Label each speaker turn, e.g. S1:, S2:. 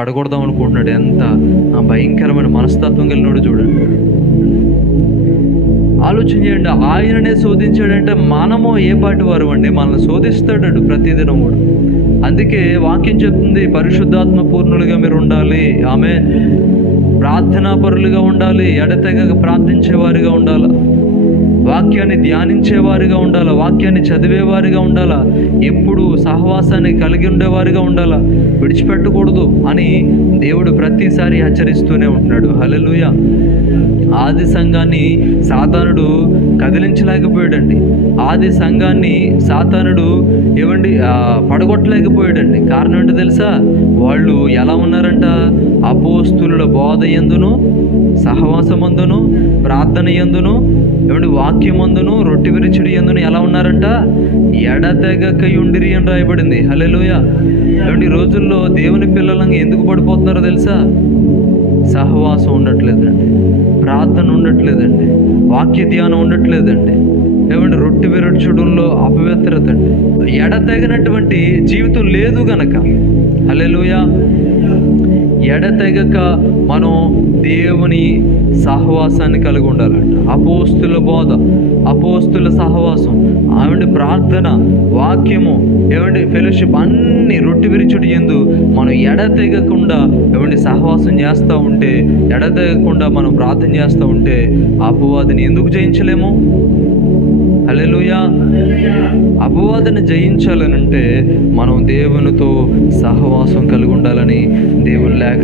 S1: పడగొడదాం అనుకుంటున్నాడు. ఎంత ఆ భయంకరమైన మనస్తత్వం కలిగినాడు చూడండి ఆలోచన చేయండి ఆయననే శోధించాడంటే మనము ఏ పాటి వారు అండి మనల్ని శోధిస్తాడు ప్రతిదినం కూడా. అందుకే వాక్యం చెప్తుంది పరిశుద్ధాత్మ పూర్ణులుగా మీరు ఉండాలి. ఆమె ప్రార్థనాపరులుగా ఉండాలి ఎడతెగక ప్రార్థించేవారిగా ఉండాలి. వాక్యాన్ని ధ్యానించేవారిగా ఉండాలా? వాక్యాన్ని చదివేవారిగా ఉండాలా? ఎప్పుడు సహవాసాన్ని కలిగి ఉండేవారిగా ఉండాలా? విడిచిపెట్టకూడదు అని దేవుడు ప్రతిసారి హెచ్చరిస్తూనే ఉంటున్నాడు. హలలుయ ఆది సంఘాన్ని సాతానుడు కదిలించలేకపోయాడండి. ఆది సంఘాన్ని సాతానుడు ఏమండి పడగొట్టలేకపోయాడండి. కారణం ఏంటో తెలుసా? వాళ్ళు ఎలా ఉన్నారంట? అపోస్తుల బోధ ఎందును? సహవాసమందును? ప్రార్థన ఎందును? ఏమంటే వాక్యమందును రొట్టె విరిచుడి ఎందును ఎలా ఉన్నారంట? ఎడతెగక ఉండిరి అని రాయబడింది. హలెలుయ రెండు రోజుల్లో దేవుని పిల్లలంగా ఎందుకు పడిపోతున్నారో తెలుసా? సహవాసం ఉండట్లేదండి. ప్రార్థన ఉండట్లేదండి. వాక్య ధ్యానం ఉండట్లేదండి. ఏమంటే రొట్టె విరచుడుల్లో అపవిత్రత అండి. ఎడతెగనటువంటి జీవితం లేదు గనక. హలెలుయా ఎడతెగక మనం దేవుని సహవాసాన్ని కలిగి ఉండాలంట. అపోస్తుల బోధ అపోస్తుల సహవాసం ఆవిడ ప్రార్థన వాక్యము ఏమంటే ఫెలోషిప్ అన్ని రొట్టి విరిచుడు ఎందు మనం ఎడతెగకుండా ఏమంటే సహవాసం చేస్తూ ఉంటే ఎడతెగకుండా మనం ప్రార్థన చేస్తూ ఉంటే అపవాదిని ఎందుకు జయించలేము? హల్లెలూయా. అపవాదను జయించాలనంటే మనం దేవునితో సహవాసం కలిగి ఉండాలని దేవుని లేఖ